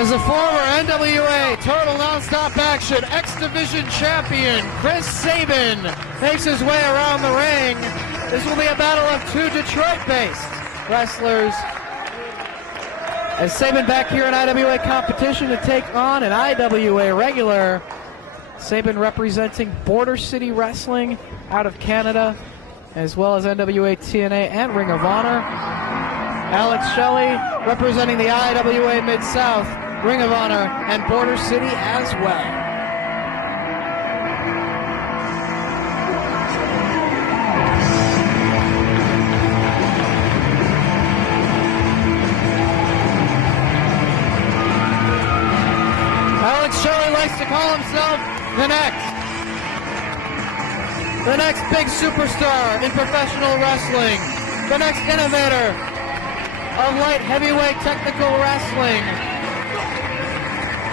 As a former NWA Total Nonstop Action X-Division champion, Chris Sabin makes his way around the ring. This will be a battle of two Detroit-based wrestlers. As Sabin back here in IWA competition to take on an IWA regular. Sabin representing Border City Wrestling out of Canada, as well as NWA TNA and Ring of Honor. Alex Shelley representing the IWA Mid-South, Ring of Honor, and Border City as well. Alex Shelley likes to call himself the next big superstar in professional wrestling, the next innovator of light heavyweight technical wrestling,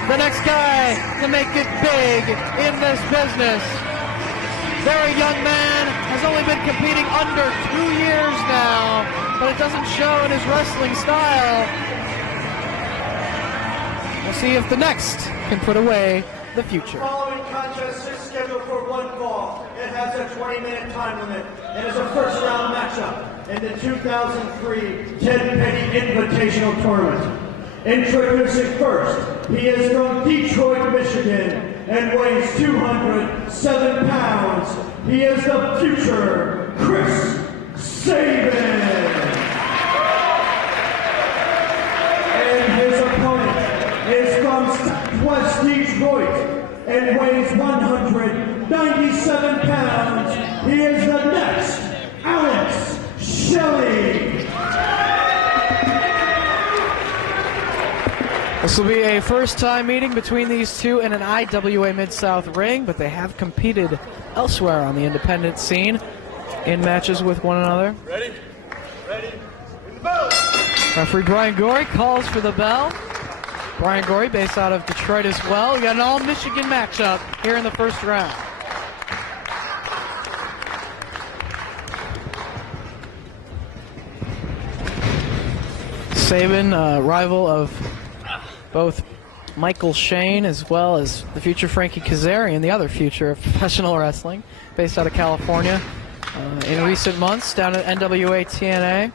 the next guy to make it big in this business. Very young man, has only been competing under 2 years now, but it doesn't show in his wrestling style. We'll see if the next can put away the future. The following contest is scheduled for one fall. It has a 20-minute time limit and is a first-round matchup in the 2003 Ted Petty Invitational Tournament. Introducing first, he is from Detroit, Michigan, and weighs 207 pounds. He is the future Chris Sabin. And his opponent is from Southwest Detroit and weighs 197 pounds. He is the next Alex Shelley. This will be a first-time meeting between these two in an IWA Mid-South ring, but they have competed elsewhere on the independent scene in matches with one another. Ready? Ready? In the bell. Referee Brian Gorey calls for the bell. Brian Gorey, based out of Detroit as well. We got an all-Michigan matchup here in the first round. Sabin, rival of both Michael Shane as well as the future Frankie Kazarian, the other future of professional wrestling, based out of California. In recent months, down at NWA TNA.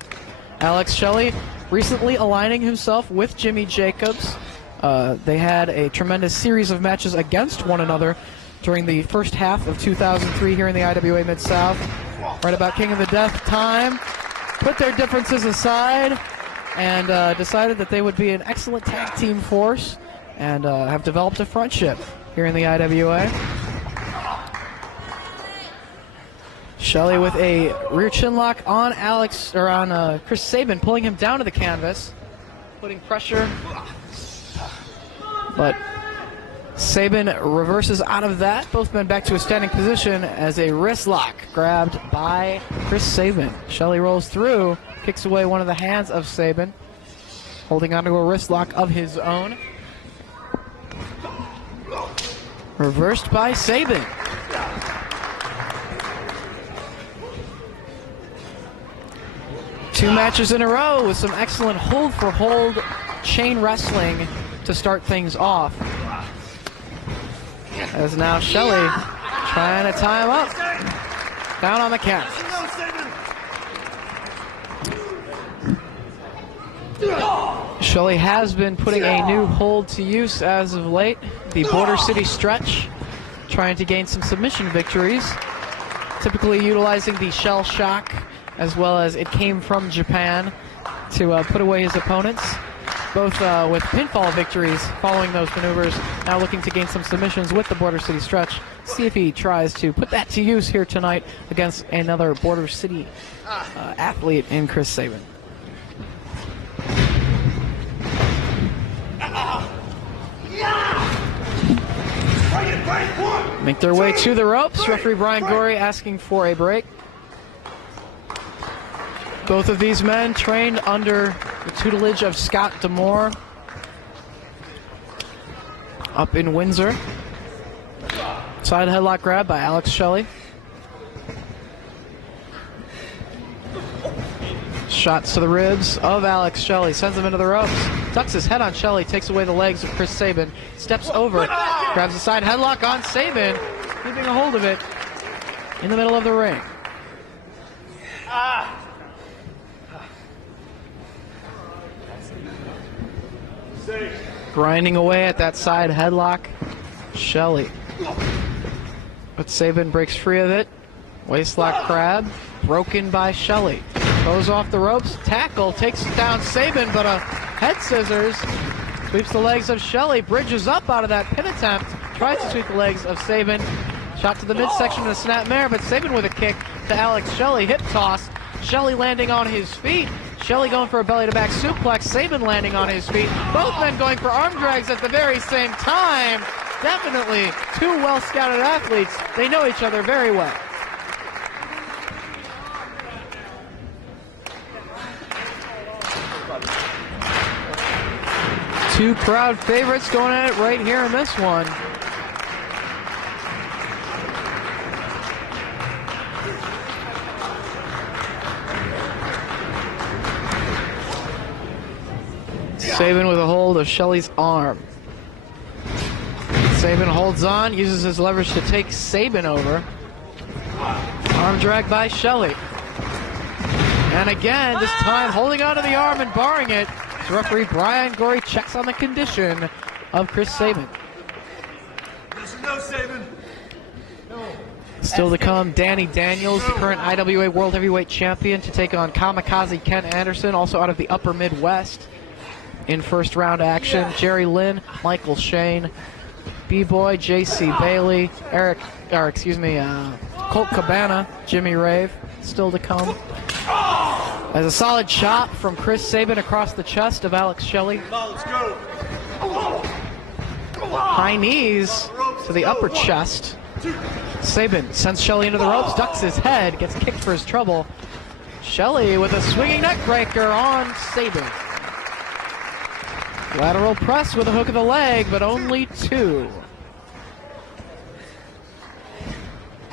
Alex Shelley recently aligning himself with Jimmy Jacobs. They had a tremendous series of matches against one another during the first half of 2003 here in the IWA Mid-South. Right about King of the Death time, put their differences aside and decided that they would be an excellent tag team force and have developed a friendship here in the IWA. Shelley with a rear chin lock on Chris Sabin, pulling him down to the canvas, putting pressure. But Sabin reverses out of that. Both men back to a standing position as a wrist lock grabbed by Chris Sabin. Shelley rolls through, kicks away one of the hands of Sabin, holding onto a wrist lock of his own. Reversed by Sabin. Two matches in a row with some excellent hold-for-hold chain wrestling to start things off. As now Shelley trying to tie him up. Down on the count. Shelley has been putting a new hold to use as of late. The Border City stretch, trying to gain some submission victories. Typically utilizing the shell shock, as well as it came from Japan, to put away his opponents. Both with pinfall victories following those maneuvers. Now looking to gain some submissions with the Border City stretch. See if he tries to put that to use here tonight against another Border City athlete in Chris Sabin. Make their way to the ropes. Referee Brian Gorey asking for a break. Both of these men trained under the tutelage of Scott D'Amore up in Windsor. Side headlock grab by Alex Shelley. Shots to the ribs of Alex Shelley, sends him into the ropes, ducks his head on Shelley, takes away the legs of Chris Sabin, steps over, grabs a side headlock on Sabin, keeping a hold of it in the middle of the ring. Grinding away at that side headlock, Shelley. But Sabin breaks free of it. Waistlock crab, broken by Shelley. Goes off the ropes, tackle, takes down Sabin, but a head scissors sweeps the legs of Shelley, bridges up out of that pin attempt, tries to sweep the legs of Sabin. Shot to the midsection of the snapmare, but Sabin with a kick to Alex Shelley, hip toss. Shelley landing on his feet. Shelley going for a belly-to-back suplex, Sabin landing on his feet. Both men going for arm drags at the very same time. Definitely two well-scouted athletes. They know each other very well. Two crowd favorites going at it right here in this one. Sabin with a hold of Shelley's arm. Sabin holds on, uses his leverage to take Sabin over. Arm drag by Shelley. And again, this time holding onto the arm and barring it. Referee Brian Gorey checks on the condition of Chris Sabin. No, Sabin. Still to come, Danny Daniels, the current IWA World Heavyweight Champion, to take on Kamikaze Ken Anderson, also out of the Upper Midwest. In first round action, Jerry Lynn, Michael Shane, B-Boy, J.C. Bailey, Colt Cabana, Jimmy Rave, still to come. As a solid chop from Chris Sabin across the chest of Alex Shelley. Let's go. High knees to the upper chest. Sabin sends Shelley into the ropes, ducks his head, gets kicked for his trouble. Shelley with a swinging neck breaker on Sabin. Lateral press with a hook of the leg, but only two.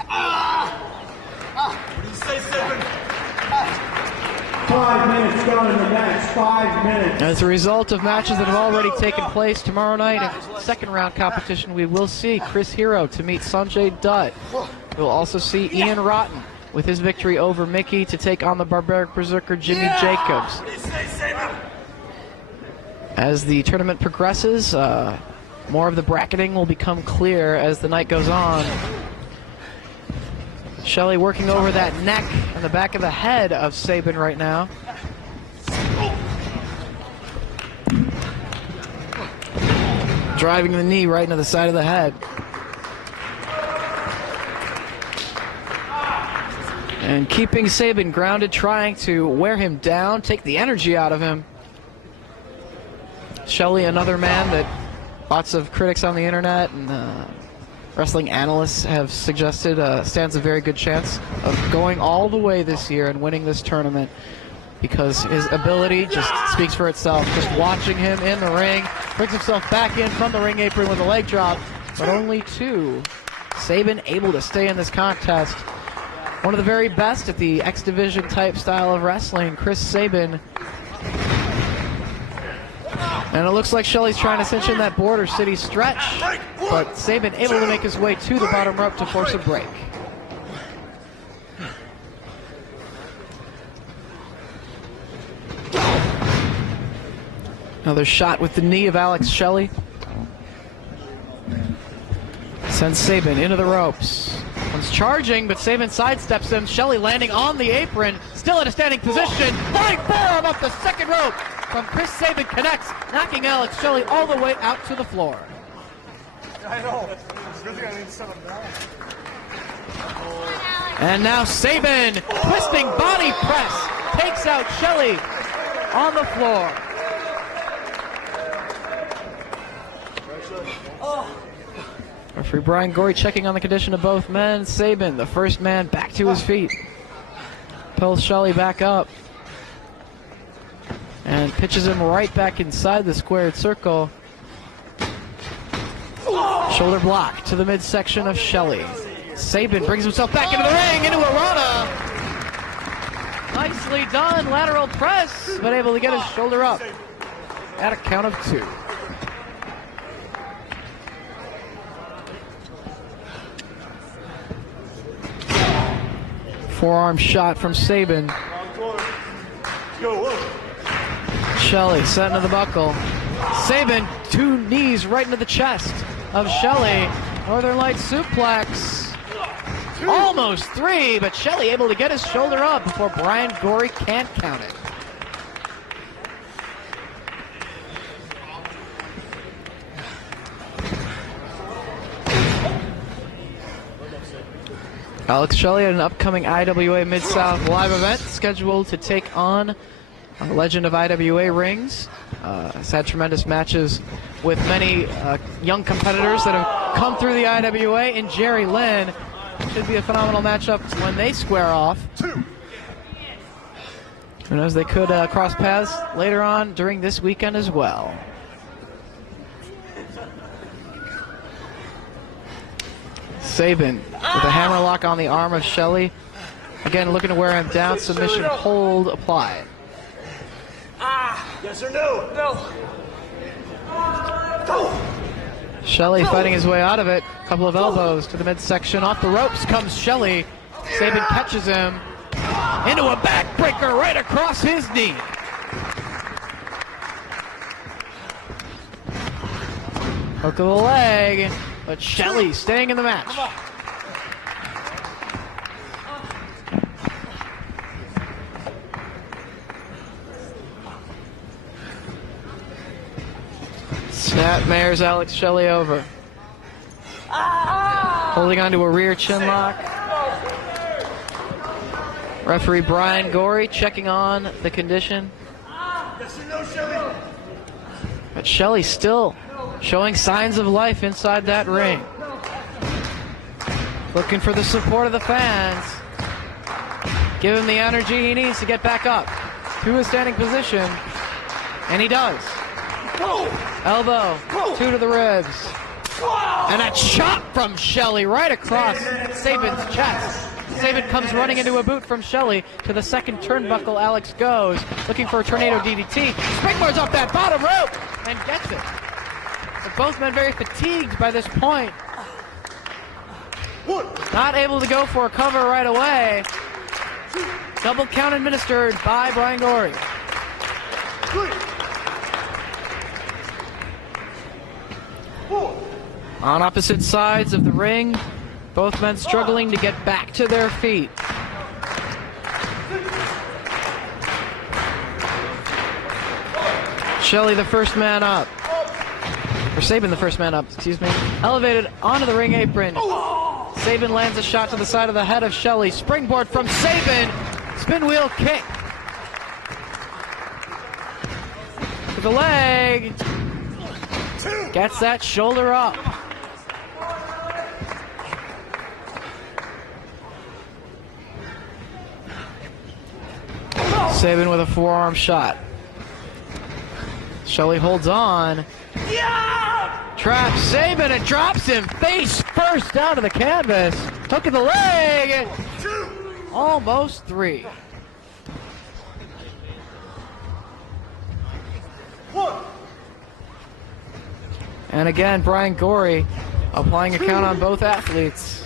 What do you say, Sabin? 5 minutes gone in the match, 5 minutes. As a result of matches that have already taken place tomorrow night in second round competition, we will see Chris Hero to meet Sanjay Dutt. We'll also see Ian Rotten with his victory over Mickey to take on the Barbaric Berserker Jimmy Jacobs. What do you say, Sabin? As the tournament progresses, more of the bracketing will become clear as the night goes on. Shelley working over that neck and the back of the head of Sabin right now. Driving the knee right into the side of the head. And keeping Sabin grounded, trying to wear him down, take the energy out of him. Shelley, another man that lots of critics on the internet and wrestling analysts have suggested stands a very good chance of going all the way this year and winning this tournament, because his ability just speaks for itself. Just watching him in the ring, brings himself back in from the ring apron with a leg drop, but only two. Sabin able to stay in this contest. One of the very best at the X Division type style of wrestling, Chris Sabin. And it looks like Shelley's trying to cinch in that Border City stretch, but Sabin able to make his way to the bottom rope to force a break. Another shot with the knee of Alex Shelley. Sends Sabin into the ropes. Comes charging, but Sabin sidesteps him. Shelley landing on the apron, still in a standing position. Flying forearm up the second rope from Chris Sabin connects, knocking Alex Shelley all the way out to the floor. I know. It's really going to settle down. And now Sabin, twisting body press, takes out Shelley on the floor. Referee Brian Gorey checking on the condition of both men. Sabin, the first man, back to his feet. Pulls Shelley back up. And pitches him right back inside the squared circle. Shoulder block to the midsection of Shelley. Sabin brings himself back into the ring, into a Rana. Nicely done, lateral press, but able to get his shoulder up at a count of 2. Forearm shot from Sabin. Shelley set into the buckle. Sabin, 2 knees right into the chest of Shelley. Northern Lights suplex. Almost 3, but Shelley able to get his shoulder up before Brian Gorey can't count it. Alex Shelley at an upcoming IWA Mid-South live event scheduled to take on a legend of IWA rings. Has had tremendous matches with many young competitors that have come through the IWA, and Jerry Lynn. Should be a phenomenal matchup when they square off. Who knows, they could cross paths later on during this weekend as well. Sabin with a hammerlock on the arm of Shelley. Again, looking to wear him down. Submission hold applied. Yes or no? No. Shelley fighting his way out of it. Couple of elbows to the midsection. Off the ropes comes Shelley. Sabin catches him into a backbreaker right across his knee. Hook of the leg, but Shelley staying in the match. Snapmares Alex Shelley over. Holding on to a rear chin lock. Referee Brian Gorey checking on the condition. Yes or no, Shelley? But Shelley still showing signs of life inside that ring. Looking for the support of the fans. Give him the energy he needs to get back up to a standing position. And he does. Elbow, 2 to the ribs. And a chop from Shelley right across Sabin's chest. Sabin comes running into a boot from Shelley. To the second turnbuckle, Alex goes, looking for a tornado DDT. Springboards off that bottom rope and gets it. But both men very fatigued by this point. Not able to go for a cover right away. Double count administered by Brian Gorey. On opposite sides of the ring, both men struggling to get back to their feet. Shelley the first man up. Or Sabin the first man up, excuse me. Elevated onto the ring apron. Sabin lands a shot to the side of the head of Shelley. Springboard from Sabin. Spin wheel kick. To the leg. Gets that shoulder up. Sabin with a forearm shot. Shelley holds on. Traps Sabin and drops him face first down to the canvas. Hook of the leg. Almost 3. And again, Brian Gorey applying a count on both athletes.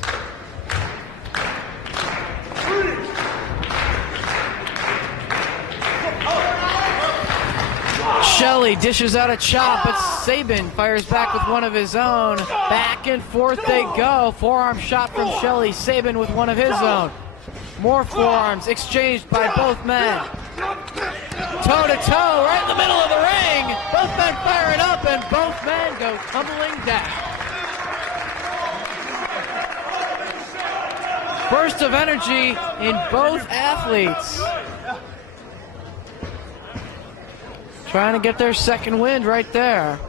Shelley dishes out a chop, but Sabin fires back with one of his own. Back and forth they go. Forearm shot from Shelley. Sabin with one of his own. More forearms exchanged by both men. Toe to toe, right in the middle of the ring. Both men firing up, and both men go tumbling down. Burst of energy in both athletes. Trying to get their second wind right there.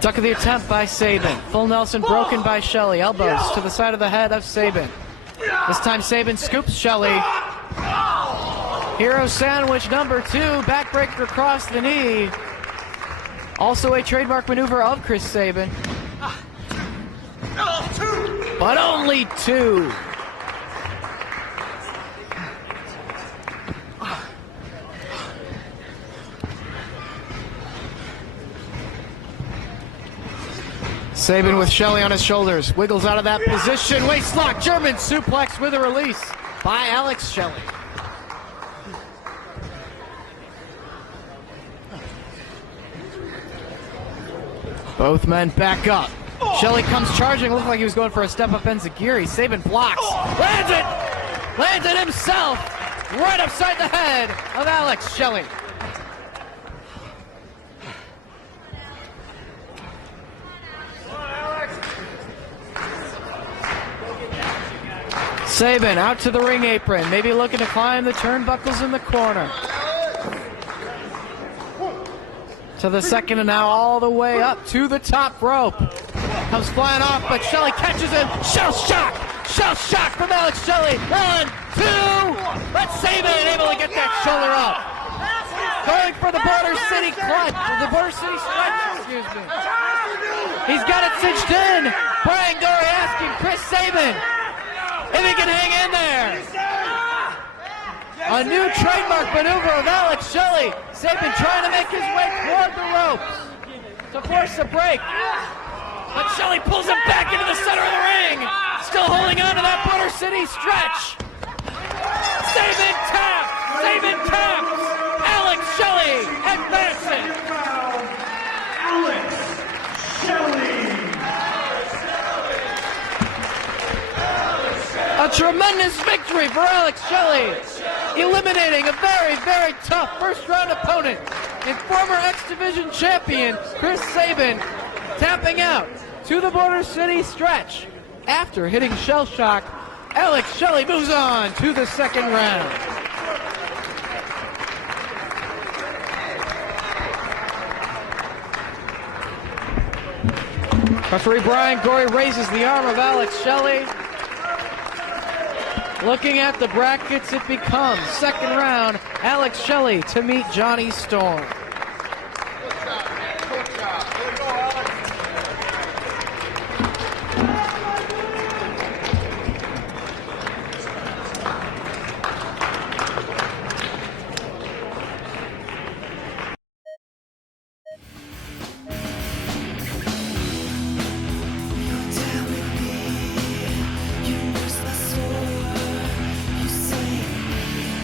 Duck of the attempt by Sabin. Full Nelson broken by Shelley. Elbows to the side of the head of Sabin. This time Sabin scoops Shelley. Hero sandwich number 2. Backbreaker across the knee. Also a trademark maneuver of Chris Sabin. But only 2. Sabin with Shelley on his shoulders. Wiggles out of that position. Waist lock. German suplex with a release by Alex Shelley. Both men back up. Shelley comes charging. Looked like he was going for a step-up enziguri. Sabin blocks. Lands it! Lands it himself! Right upside the head of Alex Shelley. Sabin out to the ring apron, maybe looking to climb the turnbuckles in the corner. To the second and now all the way up to the top rope. Comes flying off, but Shelley catches him. Shell shock! Shell shock from Alex Shelley. 1, 2. But Sabin able to get that shoulder up. Going for the Border City clutch. The Border City stretch, excuse me. He's got it cinched in. Brian Gorey asking Chris Sabin if he can hang in there. A new trademark maneuver of Alex Shelley. Sabin trying to make his way toward the ropes to force a break. But Shelley pulls him back into the center of the ring. Still holding on to that Border City stretch. Sabin taps. Sabin taps. Alex Shelley advancing. Alex Shelley. A tremendous victory for Alex Shelley, eliminating a very, very tough first-round opponent and former X Division champion Chris Sabin, tapping out to the Border City stretch. After hitting Shell Shock, Alex Shelley moves on to the second round. Referee Brian Gorey raises the arm of Alex Shelley. Looking at the brackets, it becomes second round, Alex Shelley to meet Johnny Storm. Good job, man. Good job. Way to go, Alex.